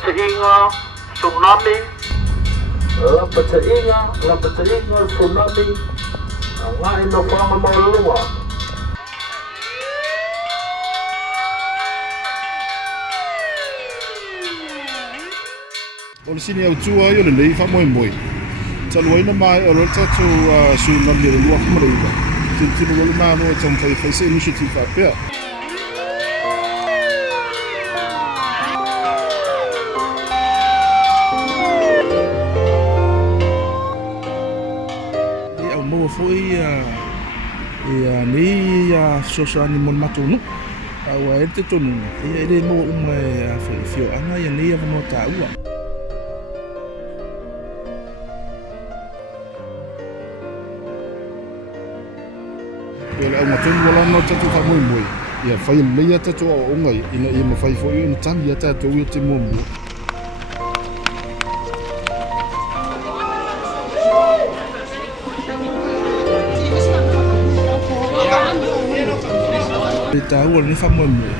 Lapatainga tsunami. Lapatainga tsunami. Ngai no whanga maulua. O le sini au tua i o le lei whamoemoe. Taluaina mai o le tatu tsunami o le lua whamarauga. Tino lole mano e tamu whaise initiative whapea. Moa foi nei sosani mon matonu au e te tonu e le mo uma fio ana ia nei ava ta ua ele au matonu wala no tatu fa moi moi ia fai le ia tatu o ngai ina ia ma fai foi ina tani ia tatu ia te mo mo le tau le famoemoe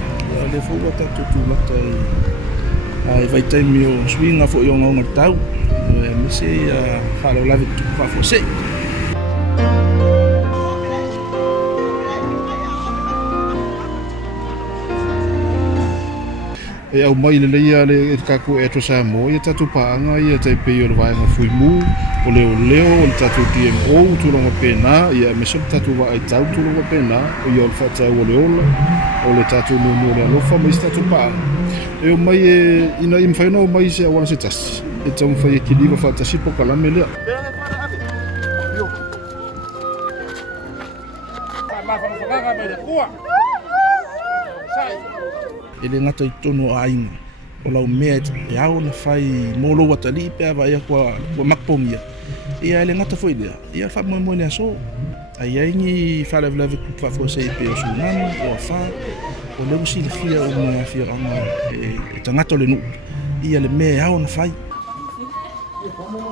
le foua tatu tulata ai vai taimi o swinga fo i o ngā tau me se whalau lawe tuku whafose e au mai le leia le kaku e to sa mo ia tatu paanga ia tai pe o le vaenga fui mu o leo o le tatu TMO tulonga pena ia me se tatu va ai tau tulonga pena o ia o le whatau o le tatu no le alofa mai tatu paanga e o mai ina im whaina o mai se awala se tasi e tau mwhai e kiliwa whatasi po kalame lea e le ngata i tono a inga o lau mea e au na whai molo watali pia vai a kua makpongia ia le ngata foi lea ia wha moe lea so ai aingi whalewlewe kupa whose i pia o sunami o a wha o leu si le fia o mea fia anga e tangata le nuu ia le mea e au na whai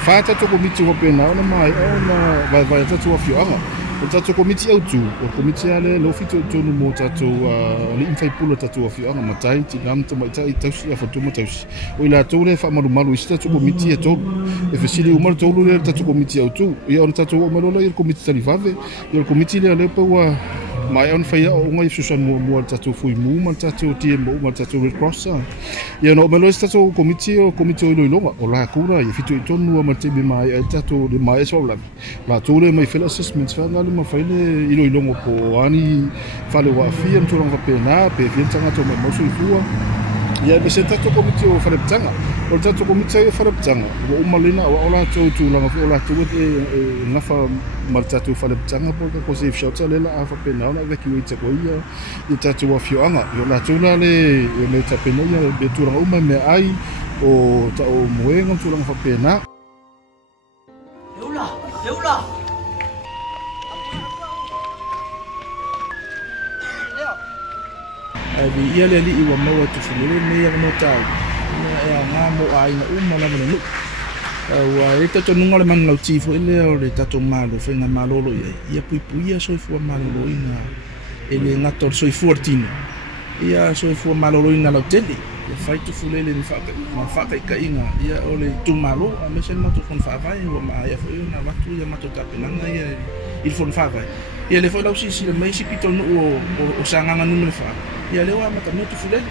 whata toko miti hope na ona mai ona vai tatu a fia anga o tatou komiti au tu o komiti ale lo fito tonu mo tatou le infai pula tatou afi anga matai ti ngam to mai tai tausi a foto mo tausi o ila tau le fa malu ista tatou komiti e tolu e fesili o mal tolu le tatou komiti au tu ia on tatou o malo le komiti tali vave ia komiti le ale pa wa mai on fai o ngai susan mo tatou fui mu man tatou TMO man tatou Red Cross ia no malo tatou komiti o ilonga o la kura ia fito i tonu ma te mai tatou le mai so la tole mai fel assessments fa ma faile ilongo po ani fale wa fia mtulanga pena pe fia tanga to mo so ifua ia be se tatou komiti o fale tanga o tatou komiti o fale tanga o malina o ola tu langa o la tu e nafa mal tatou fale tanga po ko se fshota le la afa pena ona veki wita ko ia i tatou wa fio anga yo la tula le me tapena ia be tu langa uma me ai o ta o moenga mtulanga fa pena Eula ia le ali iwa maua tu fulele me ia no tau ia ngā mo aina uma na manu wa e tato nunga le manu lau tifo ele o le tato malo whenga malolo ia puipui ia soifua malolo ina ele ngato soifua tino ia soifua malolo ina lau tele ia whai tu fulele ni whaka ika inga ia o le tu malo a mese ni mato fon whawai wa maa ia fo na watu ia mato tapenanga ia il fon whawai ia le fo lau sisi le meisi pito o sanganga numele wha ia lewa mata mutu fulele